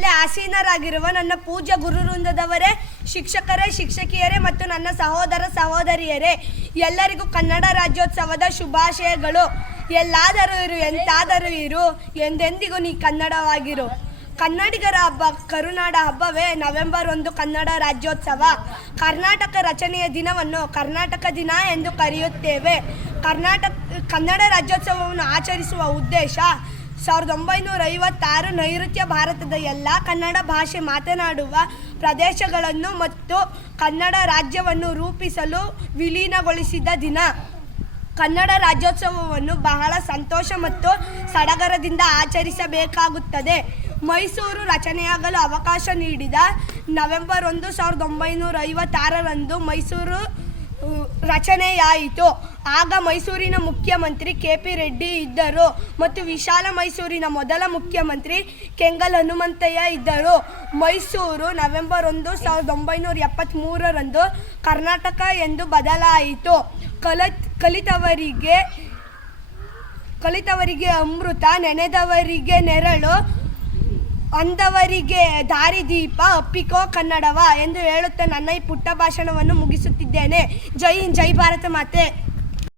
ಮೇಲೆ ಆಸೀನರಾಗಿರುವ ನನ್ನ ಪೂಜ್ಯ ಗುರುವೃಂದದವರೇ, ಶಿಕ್ಷಕರೇ, ಶಿಕ್ಷಕಿಯರೇ ಮತ್ತು ನನ್ನ ಸಹೋದರ ಸಹೋದರಿಯರೇ, ಎಲ್ಲರಿಗೂ ಕನ್ನಡ ರಾಜ್ಯೋತ್ಸವದ ಶುಭಾಶಯಗಳು. ಎಲ್ಲಾದರೂ ಇರು, ಎಂತಾದರೂ ಇರು, ಎಂದೆಂದಿಗೂ ನೀ ಕನ್ನಡವಾಗಿರು. ಕನ್ನಡಿಗರ ಹಬ್ಬ, ಕರುನಾಡ ಹಬ್ಬವೇ ನವೆಂಬರ್ 1 ಕನ್ನಡ ರಾಜ್ಯೋತ್ಸವ. ಕರ್ನಾಟಕ ರಚನೆಯ ದಿನವನ್ನು ಕರ್ನಾಟಕ ದಿನ ಎಂದು ಕರೆಯುತ್ತೇವೆ. ಕನ್ನಡ ರಾಜ್ಯೋತ್ಸವವನ್ನು ಆಚರಿಸುವ ಉದ್ದೇಶ 1956 ನೈಋತ್ಯ ಭಾರತದ ಎಲ್ಲ ಕನ್ನಡ ಭಾಷೆ ಮಾತನಾಡುವ ಪ್ರದೇಶಗಳನ್ನು ಮತ್ತು ಕನ್ನಡ ರಾಜ್ಯವನ್ನು ರೂಪಿಸಲು ವಿಲೀನಗೊಳಿಸಿದ ದಿನ. ಕನ್ನಡ ರಾಜ್ಯೋತ್ಸವವನ್ನು ಬಹಳ ಸಂತೋಷ ಮತ್ತು ಸಡಗರದಿಂದ ಆಚರಿಸಬೇಕಾಗುತ್ತದೆ. ಮೈಸೂರು ರಚನೆಯಾಗಲು ಅವಕಾಶ ನೀಡಿದ ನವೆಂಬರ್ 1, 1956ರಂದು ಮೈಸೂರು ರಚನೆಯಾಯಿತು. ಆಗ ಮೈಸೂರಿನ ಮುಖ್ಯಮಂತ್ರಿ KP ರೆಡ್ಡಿ ಇದ್ದರು ಮತ್ತು ವಿಶಾಲ ಮೈಸೂರಿನ ಮೊದಲ ಮುಖ್ಯಮಂತ್ರಿ ಕೆಂಗಲ್ ಹನುಮಂತಯ್ಯ ಇದ್ದರು. ಮೈಸೂರು ನವೆಂಬರ್ 1, 1973ರಂದು ಕರ್ನಾಟಕ ಎಂದು ಬದಲಾಯಿತು. ಕಲಿತವರಿಗೆ ಅಮೃತ, ನೆನೆದವರಿಗೆ ನೆರಳು, ಅಂದವರಿಗೆ ದಾರಿದೀಪ, ಅಪ್ಪಿಕೋ ಕನ್ನಡವ ಎಂದು ಹೇಳುತ್ತಾ ನನ್ನ ಈ ಪುಟ್ಟ ಭಾಷಣವನ್ನು ಮುಗಿಸುತ್ತಿದ್ದೇನೆ. ಜೈ ಹಿಂದ್, ಜೈ ಭಾರತ ಮಾತೆ.